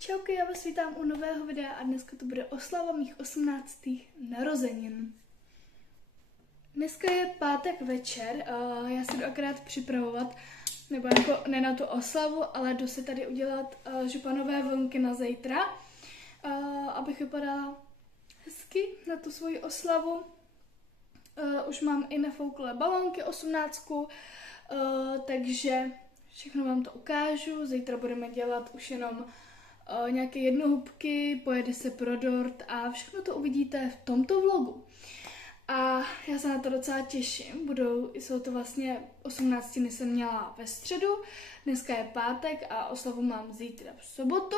Čauky, já vás vítám u nového videa a dneska to bude oslava mých 18. narozenin. Dneska je pátek večer, já se jdu akorát připravovat, nebo jako ne na tu oslavu, ale jdu si tady udělat županové vlnky na zítra, abych vypadala hezky na tu svoji oslavu. Už mám i nafouklé balónky 18, takže všechno vám to ukážu. Zítra budeme dělat už jenom nějaké jednohubky, pojede se pro dort a všechno to uvidíte v tomto vlogu. A já se na to docela těším, jsou to vlastně 18. jsem měla ve středu, dneska je pátek a oslavu mám zítra v sobotu.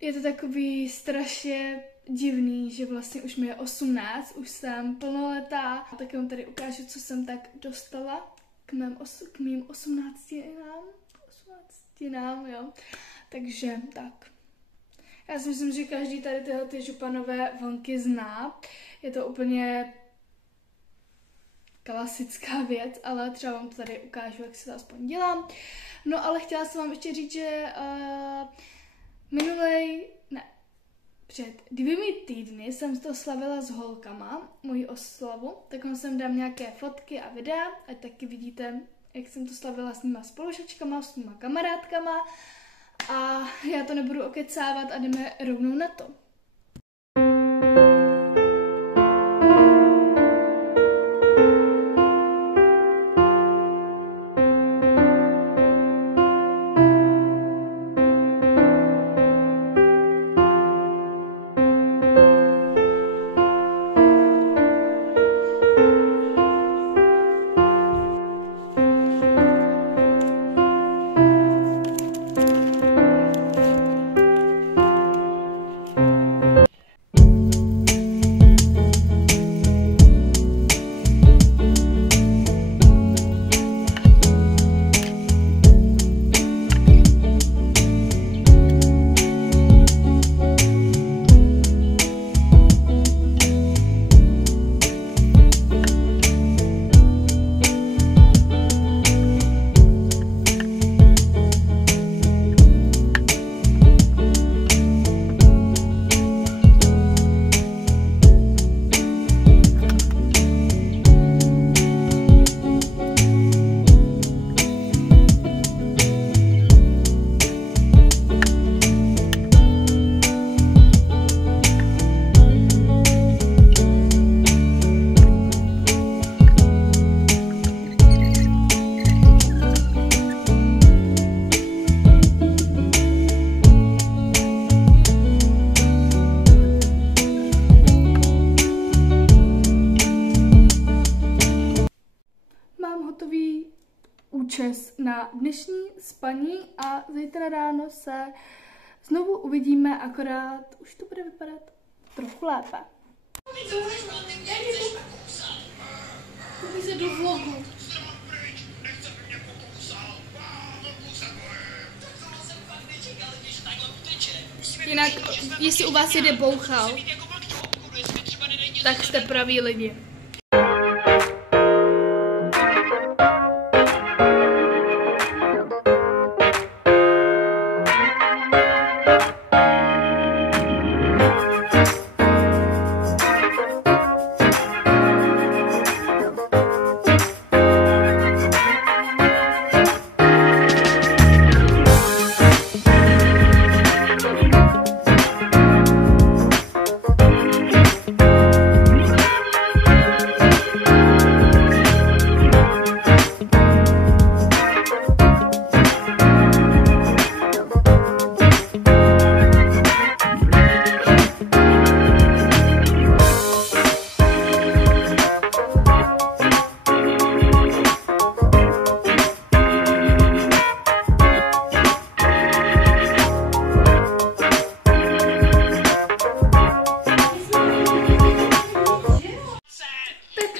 Je to takový strašně divný, že vlastně už mi je 18, už jsem plnoletá. A tak vám tady ukážu, co jsem tak dostala k mým 18. jo. Takže tak. Já si myslím, že každý tady tyhle ty županové vlnky zná. Je to úplně klasická věc, ale třeba vám to tady ukážu, jak se to aspoň dělám. No ale chtěla jsem vám ještě říct, že před 2 týdny jsem to slavila s holkama, moji oslavu, tak vám sem dám nějaké fotky a videa, ať taky vidíte, jak jsem to slavila s nima spolužačkama, s nima kamarádkama. A já to nebudu okecávat a jdeme rovnou na to. Účes na dnešní spaní a zítra ráno se znovu uvidíme, akorát už to bude vypadat trochu lépe. Pojď se do vlogu. Jinak, jestli u vás jede bouchal, tak jste praví lidi.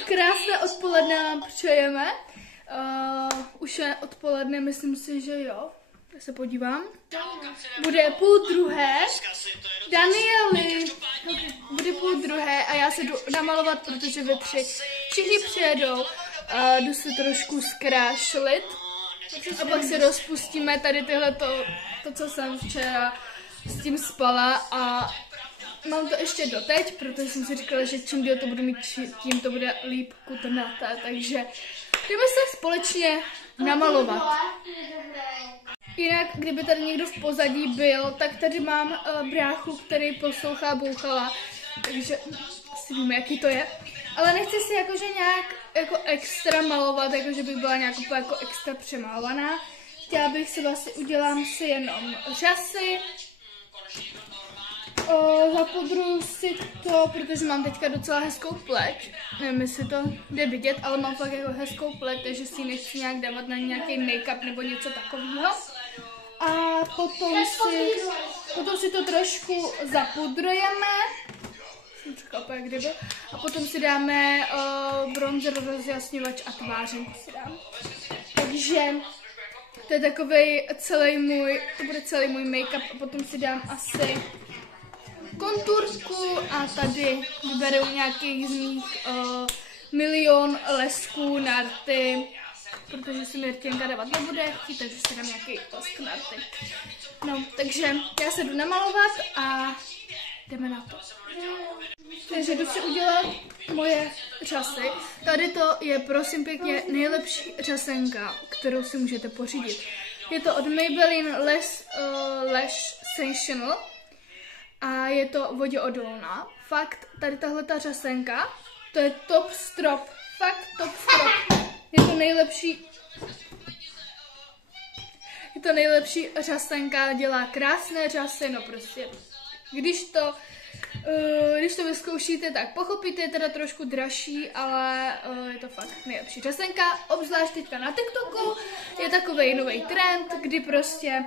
Krásné odpoledne nám přejeme. Už je odpoledne, myslím si, že jo. Já se podívám. Bude 12:30. Danieli, bude 12:30 a já se jdu namalovat, protože ve 3 všichni přijedou. Jdu se trošku zkrášlit. A pak se rozpustíme tady tyhle to, co jsem včera s tím spala a mám to ještě doteď, protože jsem si říkala, že čím díl to budu mít, tím to bude líp kutnaté, takže jdeme se společně namalovat. Jinak, kdyby tady někdo v pozadí byl, tak tady mám bráchu, který poslouchá Bouchala, takže asi víme, jaký to je. Ale nechci si jakože nějak jako extra malovat, jakože bych byla nějak úplně jako extra přemalovaná. Chtěla bych si vlastně, udělám si jenom řasy, zapudruju si to, protože mám teďka docela hezkou pleť. Nevím, jestli to jde vidět, ale mám fakt jako hezkou pleť, takže si nechci nějak dávat na nějaký make-up nebo něco takového. A potom si to trošku zapudrujeme. Jsem překvapila, kdyby. A potom si dáme bronzer, rozjasňovač a tvářenku si dám. Takže to je takovej to bude celý můj make-up a potom si dám asi konturku a tady vyberu nějakých z mých milion lesků na rty, protože si mi rtěnka dávat nebude chtít, takže si dám nějaký lesk na rty. No, takže já se jdu namalovat a jdeme na to. Takže jdu si udělat moje řasy. Tady to je prosím pěkně nejlepší řasenka, kterou si můžete pořídit. Je to od Maybelline Lash Sensational a je to voděodolná. Fakt, tady tahle ta řasenka, to je top strop. Fakt top strop. Je to nejlepší řasenka, dělá krásné řasy, no prostě. Když to vyzkoušíte, tak pochopíte, je teda trošku dražší, ale je to fakt nejlepší řasenka, obzvlášť teďka na TikToku, je takovej nový trend, kdy prostě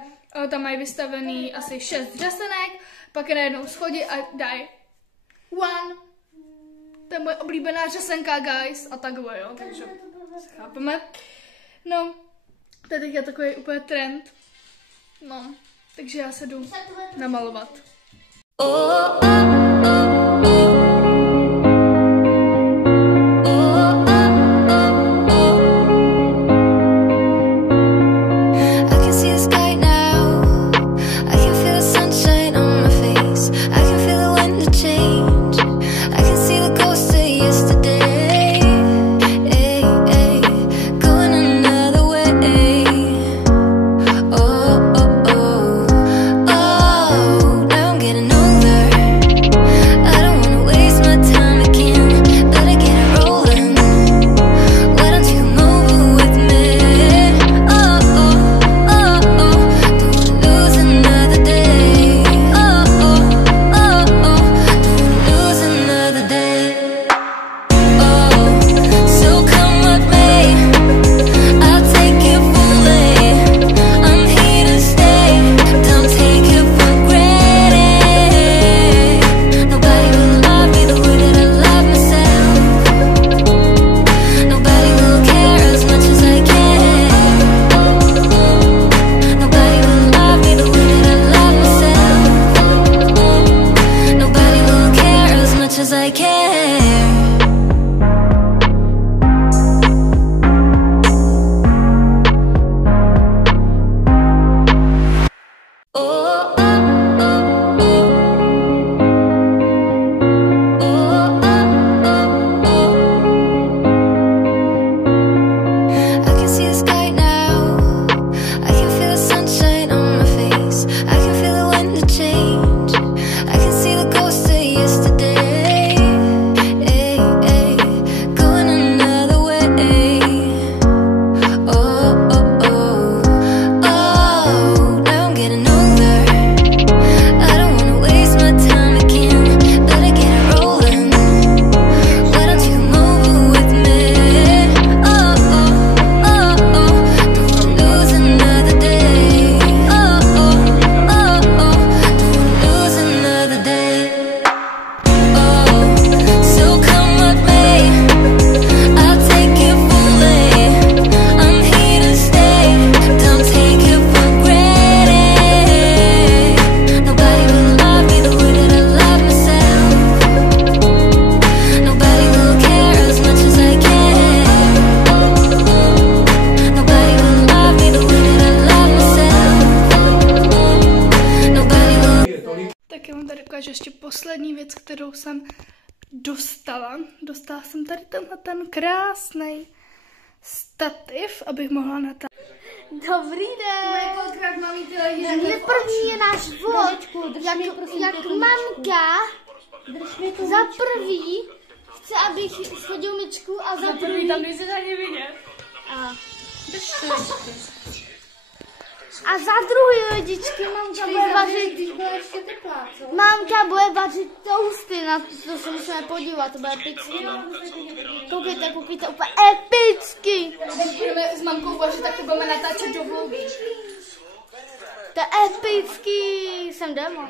tam mají vystavený asi 6 řasenek, pak je najednou schodí a dají one, to je moje oblíbená řasenka, guys, a takové, jo, takže se chápeme. No, to je teďka takový úplně trend, no, takže já se jdu namalovat. tak já vám tady ukážu ještě poslední věc, kterou jsem dostala. Dostala jsem tady ten krásný stativ, abych mohla natáčet. Dobrý den. První je náš vlog, jak mamka za prvý chce, abych schodil myčku a za prvý tam nejsi ani vidět. A za druhý, lidičky, mamka bude vařit tousty, na to se musíme podívat, to bude epický. Koukejte, úplně epický. Když budeme s mamkou vařit, tak to budeme natáčet do vlogu. To je epický, jsem démon.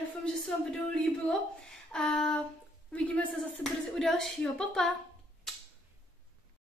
Doufám, že se vám video líbilo a uvidíme se zase brzy u dalšího. Pa, pa!